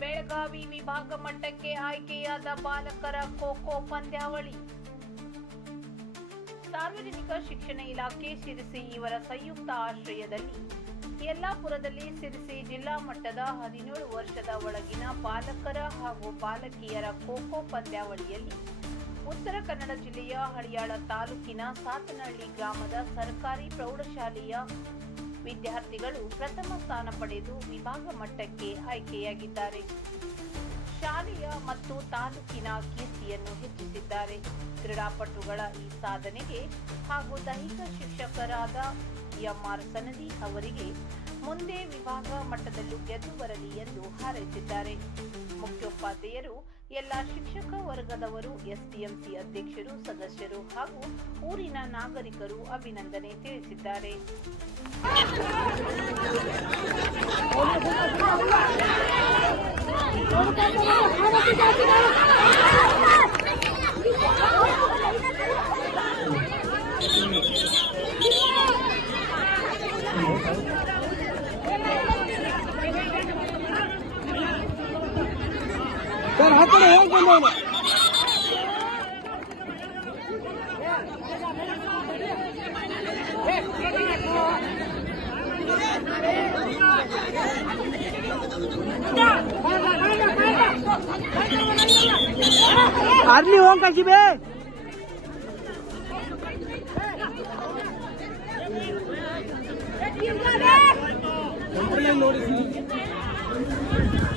ಬೆಳಗಾವಿ ವಿಭಾಗ ಮಟ್ಟಕ್ಕೆ ಆಯ್ಕೆಯಾದ ಬಾಲಕರ ಖೋ ಖೋ ಪಂದ್ಯಾವಳಿ. ಸಾರ್ವಜನಿಕ ಶಿಕ್ಷಣ ಇಲಾಖೆ ಸಿರಿಸಿ ಇವರ ಸಂಯುಕ್ತ ಆಶ್ರಯದಲ್ಲಿ ಯಲ್ಲಾಪುರದಲ್ಲಿ ಸಿರಿಸಿ ಜಿಲ್ಲಾ ಮಟ್ಟದ ಹದಿನೇಳು ವರ್ಷದ ಒಳಗಿನ ಬಾಲಕರ ಹಾಗೂ ಬಾಲಕಿಯರ ಖೋಖೋ ಪಂದ್ಯಾವಳಿಯಲ್ಲಿ ಉತ್ತರ ಕನ್ನಡ ಜಿಲ್ಲೆಯ ಹಳಿಯಾಳ ತಾಲೂಕಿನ ಸಾತನಹಳ್ಳಿ ಗ್ರಾಮದ ಸರ್ಕಾರಿ ಪ್ರೌಢಶಾಲೆಯ ವಿದ್ಯಾರ್ಥಿಗಳು ಪ್ರಥಮ ಸ್ಥಾನ ಪಡೆದು ವಿಭಾಗ ಮಟ್ಟಕ್ಕೆ ಆಯ್ಕೆಯಾಗಿದ್ದಾರೆ. ಶಾಲೆಯ ಮತ್ತು ತಾಲೂಕಿನ ಕೀರ್ತಿಯನ್ನು ಹೆಚ್ಚಿಸಿದ್ದಾರೆ. ಕ್ರೀಡಾಪಟುಗಳ ಈ ಸಾಧನೆಗೆ ಹಾಗೂ ದೈಹಿಕ ಶಿಕ್ಷಕರಾದ ಎಂಆರ್ ಸನದಿ ಅವರಿಗೆ ಮುಂದೆ ವಿಭಾಗ ಮಟ್ಟದಲ್ಲೂ ಗೆದ್ದು ಬರಲಿ ಎಂದು ಹಾರೈಸಿದ್ದಾರೆ. ಮುಖ್ಯೋಪಾಧ್ಯಾಯರು ಎಲ್ಲ ಶಿಕ್ಷಕ ವರ್ಗದವರು ಎಸ್ಡಿಎಂಸಿ ಅಧ್ಯಕ್ಷರು ಸದಸ್ಯರು ಹಾಗೂ ಊರಿನ ನಾಗರಿಕರು ಅಭಿನಂದನೆ ತಿಳಿಸಿದ್ದಾರೆ. ಆ ಕಡೆ ಹೇಗೆ ಬಂದವನು ಅರ್ಲಿ ಹೋಗ್ ಕಾಕಿಬೇ ನೋಡಿ Eh, filho Abel!